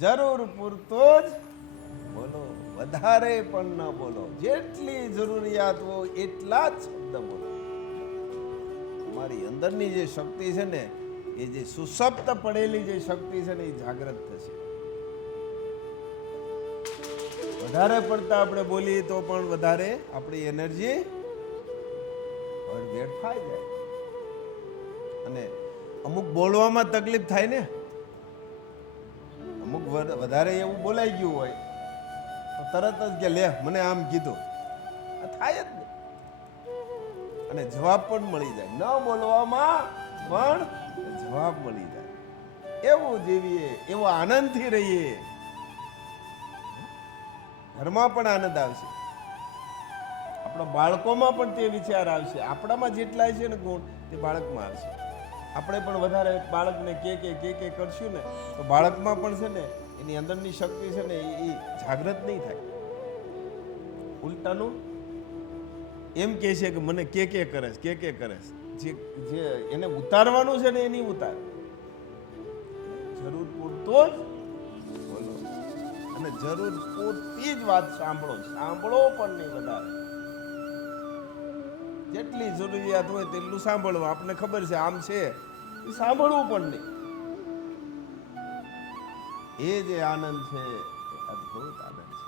જરૂર પૂરતો જ બોલો, વધારે પણ ન બોલો. જેટલી જરૂરિયાત હોય એટલા જ શબ્દ બોલો. તમારી અંદરની જે શક્તિ છે ને, એ જે સુષુપ્ત પડેલી જે શક્તિ છે ને, એ જાગૃત થશે. વધારે પડતા આપણે બોલીએ તો પણ વધારે આપણી એનર્જી વેડફાઈ જાય. અને અમુક બોલવામાં તકલીફ થાય ને, અમુક વધારે એવું બોલાઈ ગયું હોય તો તરત જ કે લે મને આમ કીધું, થાય જ નહીં. અને જવાબ પણ મળી જાય. ન બોલવામાં પણ જવાબ મળી જાય. એવું જીવીએ, એવો આનંદથી રહીએ, ઘરમાં પણ આનંદ આવશે, આપણા બાળકોમાં પણ તે વિચાર આવશે. આપણામાં જેટલા છે ને ગુણ, તે બાળકમાં આવશે. આપણે પણ વધારે બાળકને કે કરશું ને, તો બાળકમાં પણ છે ને એની અંદરની શક્તિ છે ને એ જાગૃત નહીં થાય. ઉલટાનું એમ કહે છે કે મને કે કરે છે, જે એને ઉતારવાનું છે ને એની ઉતાર. જરૂર પૂરતો જ બોલો અને જરૂર પૂરતી જ વાત સાંભળો પણ નહીં વધારે. જેટલી જરૂરિયાત હોય તેટલું સાંભળવું. આપણને ખબર છે આમ છે, એ સાંભળવું પણ નહીં. એ જે આનંદ છે એ અદ્ભુત આનંદ છે.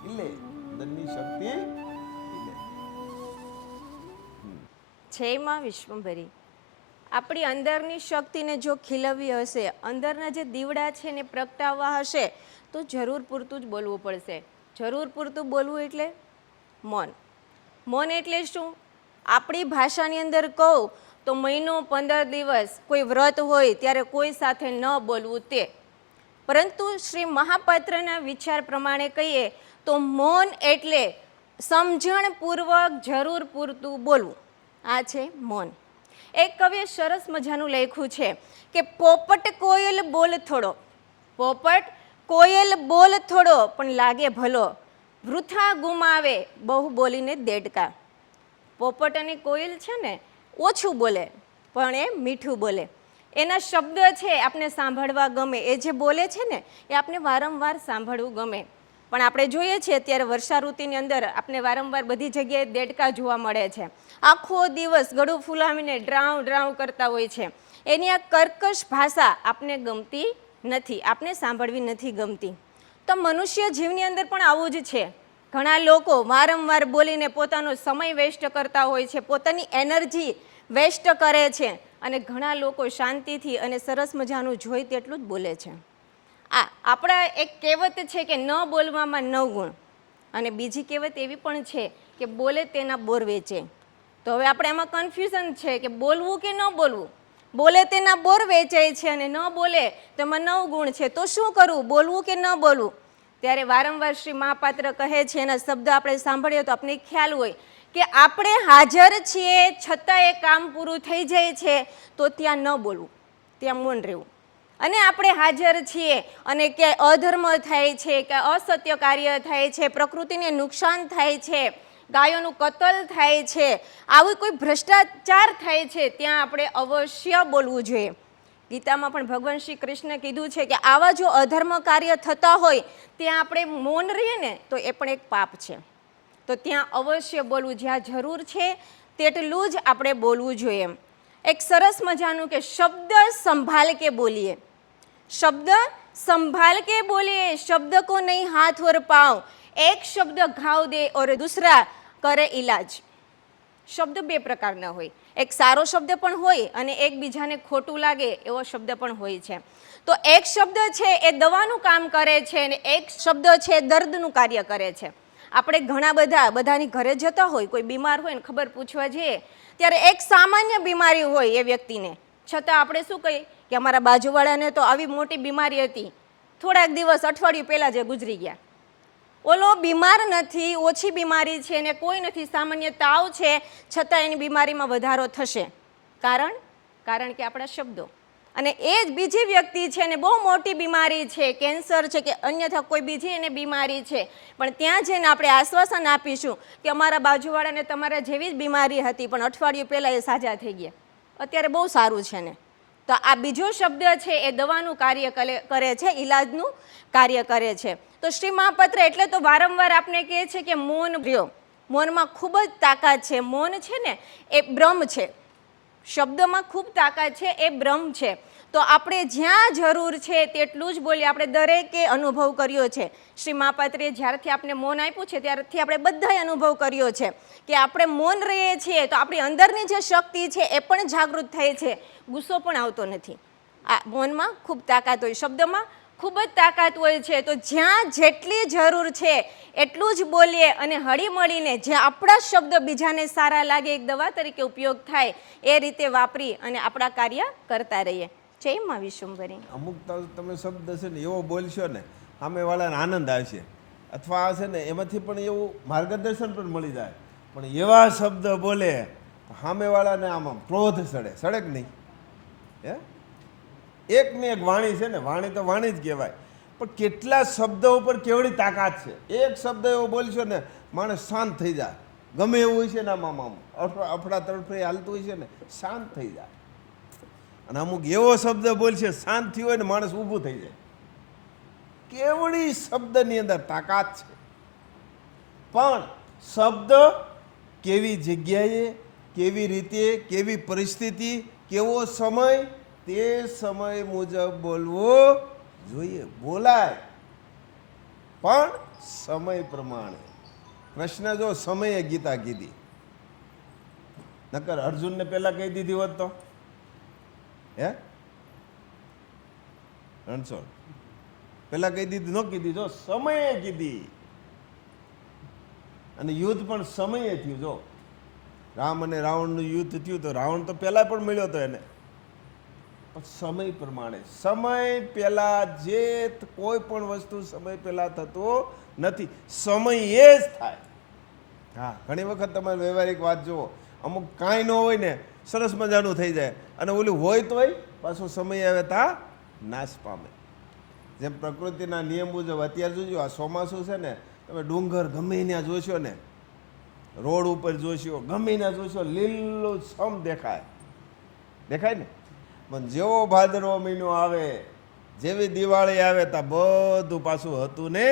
ખીલે અંદરની શક્તિ ખીલે. જય માં વિશ્વંભરી. આપણી અંદરની શક્તિને જો ખીલવવી હશે, અંદરના જે દીવડા છે ને પ્રગટાવવા હશે, તો જરૂર પૂરતું જ બોલવું પડશે. જરૂર પૂરતું બોલવું એટલે મૌન. મૌન એટલે શું? આપણી ભાષાની અંદર કહું તો મહિનો 15 દિવસ કોઈ વ્રત હોય ત્યારે કોઈ સાથે ન બોલવું તે. પરંતુ શ્રી મહાપાત્રના વિચાર પ્રમાણે કહીએ તો મૌન એટલે સમજણપૂર્વક જરૂર પૂરતું બોલવું. આ છે મૌન. એક કવિએ સરસ મજાનું લખ્યું છે કે પોપટ કોયલ બોલ થોડો, પોપટ કોયલ બોલ થોડો પણ લાગે ભલો, વૃથા ગુમાવે બહુ બોલીને દેડકા. પોપટ અને કોયલ છે ને ઓછું બોલે પણ એ મીઠું બોલે. એના શબ્દ છે આપણે સાંભળવા ગમે, એ જે બોલે છે ને એ આપણે વારંવાર સાંભળવું ગમે. પણ આપણે જોઈએ છીએ અત્યારે વર્ષા ઋતુની અંદર આપણે વારંવાર બધી જગ્યાએ દેડકા જોવા મળે છે. આખો દિવસ ગળું ફૂલાવીને ડ્રાઉ ડ્રાઉ કરતા હોય છે. એની આ કર્કશ ભાષા આપને ગમતી નથી, આપને સાંભળવી નથી ગમતી. તો મનુષ્ય જીવની અંદર પણ આવું જ છે. ઘણા લોકો વારંવાર બોલીને પોતાનો સમય વેસ્ટ કરતા હોય છે, પોતાની એનર્જી વેસ્ટ કરે છે. અને ઘણા લોકો શાંતિથી અને સરસ મજાનું જોઈ તેટલું જ બોલે છે. આપણા એક કહેવત છે કે ન બોલવામાં 9 ગુણ. અને બીજી કહેવત એવી પણ છે કે બોલે તેના બોર વેચે. તો હવે આપણે એમાં કન્ફ્યુઝન છે કે બોલવું કે ન બોલવું. બોલે તેના બોર વેચાય છે અને ન બોલે તો એમાં 9 ગુણ છે. તો શું કરવું, બોલવું કે ન બોલવું? ત્યારે વારંવાર શ્રી મહાપાત્ર કહે છે, એના શબ્દ આપણે સાંભળીએ તો આપણે ખ્યાલ હોય કે આપણે હાજર છીએ છતાં એ કામ પૂરું થઈ જાય છે તો ત્યાં ન બોલવું, ત્યાં મૌન રહેવું. અને આપણે હાજર છીએ અને કે અધર્મ થાય છે, કે અસત્ય કાર્ય થાય છે, પ્રકૃતિને નુકસાન થાય છે, ગાયોનું કતલ થાય છે, આવી કોઈ ભ્રષ્ટાચાર થાય છે, ત્યાં આપણે અવશ્ય બોલવું જોઈએ. ગીતામાં પણ ભગવાન શ્રી કૃષ્ણ કીધું છે કે આવા જો અધર્મ કાર્ય થતા હોય ત્યાં આપણે મૌન રહીએ ને તો એ પણ એક પાપ છે. તો ત્યાં અવશ્ય બોલવું, જ્યાં જરૂર છે તેટલું જ આપણે બોલવું જોઈએ. એક સરસ મજાનું કે શબ્દ સંભાળ કે બોલીએ, શબ્દ સંભાળ કે બોલીએ, શબ્દ કો નહીં હાથ ઓર પાँव, એક શબ્દ ઘાવ દે ઓર દૂસરા કરે ઇલાજ. શબ્દ 2 પ્રકારના હોય, એક સારો શબ્દ પણ હોય અને એકબીજાને ખોટું લાગે એવો શબ્દ પણ હોય છે. તો એક શબ્દ છે એ દવાનું કામ કરે છે અને એક શબ્દ છે એ દર્દનું કાર્ય કરે છે. આપણે ઘણા બધાની ઘરે જતા હોય, કોઈ બીમાર હોય ને ખબર પૂછવા જઈએ ત્યારે એક સામાન્ય બીમારી હોય એ વ્યક્તિને, છતાં આપણે શું કહીએ કે અમારા બાજુવાળાને તો આવી મોટી બીમારી હતી, થોડાક દિવસ અઠવાડિયું પહેલાં જે ગુજરી ગયા. ઓલો બીમાર નથી, ઓછી બીમારી છે ને કોઈ નથી, સામાન્ય તાવ છે, છતાં એની બીમારીમાં વધારો થશે. કારણ કે આપણા શબ્દો. અને એ જ બીજી વ્યક્તિ છે ને બહુ મોટી બીમારી છે, કેન્સર છે કે અન્યથા કોઈ બીજી એને બીમારી છે, પણ ત્યાં જઈને આપણે આશ્વાસન આપીશું કે અમારા બાજુવાળાને તમારા જેવી જ બીમારી હતી પણ અઠવાડિયું પહેલાં એ સાજા થઈ ગયા, અત્યારે બહુ સારું છે ને. તો આ બીજો શબ્દ છે એ દવાનું કાર્ય કરે છે, ઈલાજનું કાર્ય કરે છે. તો શ્રી મહાપાત્ર એટલે તો વારંવાર આપણે કહે છે કે મૌન રહ્યો, મૌનમાં ખૂબ જ તાકાત છે. મૌન છે ને એ બ્રહ્મ છે, શબ્દમાં ખૂબ તાકાત છે, એ બ્રહ્મ છે. તો આપણે જ્યાં જરૂર છે તેટલું જ બોલીએ. આપણે દરેકે અનુભવ કર્યો છે, શ્રી મહાપાત્રે જ્યારથી આપણે મૌન આપ્યું છે ત્યારથી આપણે બધાએ અનુભવ કર્યો છે કે આપણે મૌન રહીએ છીએ તો આપણી અંદરની જે શક્તિ છે એ પણ જાગૃત થાય છે, ગુસ્સો પણ આવતો નથી. આ મૌનમાં ખૂબ તાકાત હોય, શબ્દમાં ખૂબ જ તાકાત હોય છે. તો જ્યાં જેટલી જરૂર છે એટલું જ બોલીએ અને હળીમળીને જે આપણા શબ્દ બીજાને સારા લાગે, એક દવા તરીકે ઉપયોગ થાય એ રીતે વાપરી અને આપણા કાર્ય કરતા રહીએ. જય મા વિશ્વંભરી. અમુક તમે શબ્દ છે ને એવો બોલશો ને સામેવાળાને આનંદ આવશે, અથવા છે ને એમાંથી પણ એવું માર્ગદર્શન પણ મળી જાય. પણ એવા શબ્દ બોલે સામેવાળાને આમ ક્રોધ સડે કે નહીં? હે, એકની એક વાણી છે ને, વાણી તો વાણી જ કહેવાય, પણ કેટલા શબ્દો ઉપર કેવડી તાકાત છે. એક શબ્દ એવો બોલશો ને માણસ શાંત થઈ જાય, ગમે એવું હોય છે ને આમ અફડા તડફડે હાલતું હોય છે ને શાંત થઈ જાય. અને અમુક એવો શબ્દ બોલશે શાંત થયો હોય ને માણસ ઊભું થઈ જાય. કેવડી શબ્દની અંદર તાકાત છે. પણ શબ્દ કેવી જગ્યાએ, કેવી રીતે, કેવી પરિસ્થિતિ, કેવો સમય, તે સમય મુજબ બોલવો જોઈએ. બોલાય પણ સમય પ્રમાણે. કૃષ્ણ જો સમયે ગીતા કીધી, નકર અર્જુનને પહેલા કહી દીધી હોત તો હે રણછોડ પેલા કહી દીધી, ન કીધી, જો સમયે કીધી. અને યુદ્ધ પણ સમયે થયું. જો રામ અને રાવણનું યુદ્ધ થયું તો રાવણ તો પહેલા પણ મળ્યો હતો એને, પણ સમય પ્રમાણે. સમય પહેલા જે કોઈ પણ વસ્તુ સમય પહેલા થતો નથી, સમય એ જ થાય. હા, ઘણી વખત તમે વ્યવહારિક વાત જુઓ, અમુક કાંઈ ન હોય ને સરસ મજાનું થઈ જાય, અને ઓલું હોય તોય પાછું સમય આવે તા નાશ પામે. જેમ પ્રકૃતિના નિયમ મુજબ અત્યારે જોજો, આ ચોમાસું છે ને, તમે ડુંગર ગમે ત્યાં જોશો ને, રોડ ઉપર જોશો, ગમે ત્યાં જોશો, લીલું છમ દેખાય ને. પણ જેવો ભાદરવો મહિનો આવે, જેવી દિવાળી આવે ત્યાં બધું પાછું હતું ને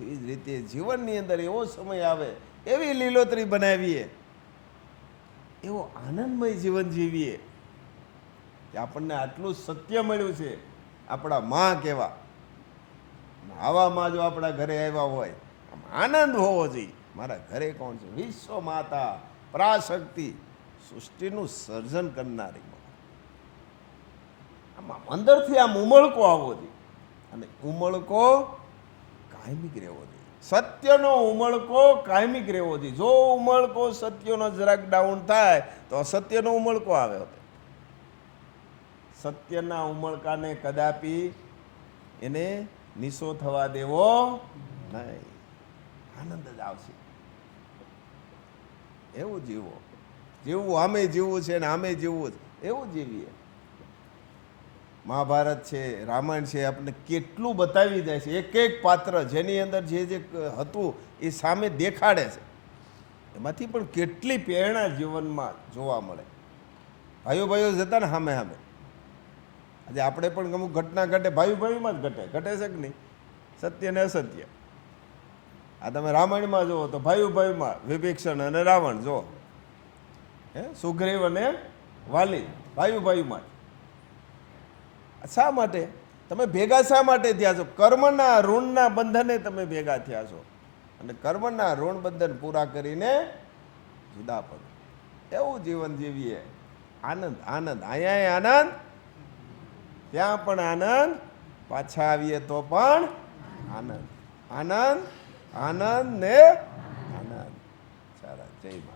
એવી જ રીતે જીવનની અંદર એવો સમય આવે, એવી લીલોતરી બનાવીએ, એવો આનંદમય જીવન જીવીએ કે આપણને આટલું સત્ય મળ્યું છે. આપણા માં કેવા, આવામાં જો આપણા ઘરે આવ્યા હોય, આનંદ હોવો જોઈએ. મારા ઘરે કોણ છે? વિશ્વ માતા, પરાશક્તિ, સૃષ્ટિનું સર્જન કરનારી. આમાં અંદરથી આમ ઉમળકો આવવો જોઈએ, અને ઉમળકો કાયમિક રહેવો જોઈએ. સત્યનો ઉમળકો કાયમિક રહેવો જોઈએ. જો ઉમળકો સત્યનો જરાક ડાઉન થાય તો અસત્યનો ઉમળકો આવે. સત્યના ઉમળકાને કદાપી એને નિશો થવા દેવો નહીં. આનંદ જ આવશે. એવું જીવો, જેવું આમે જીવવું છે ને આમે જીવવું છે એવું જીવીએ. મહાભારત છે, રામાયણ છે, આપણને કેટલું બતાવી જાય છે. એક એક પાત્ર જેની અંદર જે જે હતું એ સામે દેખાડે છે. એમાંથી પણ કેટલી પ્રેરણા જીવનમાં જોવા મળે. ભાઈઓ જતા ને સામે સામે. આજે આપણે પણ અમુક ઘટના ઘટે, ભાઈમાં જ ઘટે છે કે નહીં? સત્ય ને અસત્ય. આ તમે રામાયણમાં જુઓ તો ભાઈમાં વિભીષણ અને રાવણ જુઓ, હે, સુગ્રીવ અને વાલી, ભાઈમાં. શા માટે તમે ભેગા શા માટે થયા છો? કર્મના ઋણના બંધને તમે ભેગા થયા છો, અને કર્મના ઋણ બંધન પૂરા કરીને જુદા પડો. એવું જીવન જીવીએ. આનંદ આનંદ, અહીંયા આનંદ, ત્યાં પણ આનંદ, પાછા આવીએ તો પણ આનંદ. આનંદ આનંદ ને આનંદ. સારા, જય મા.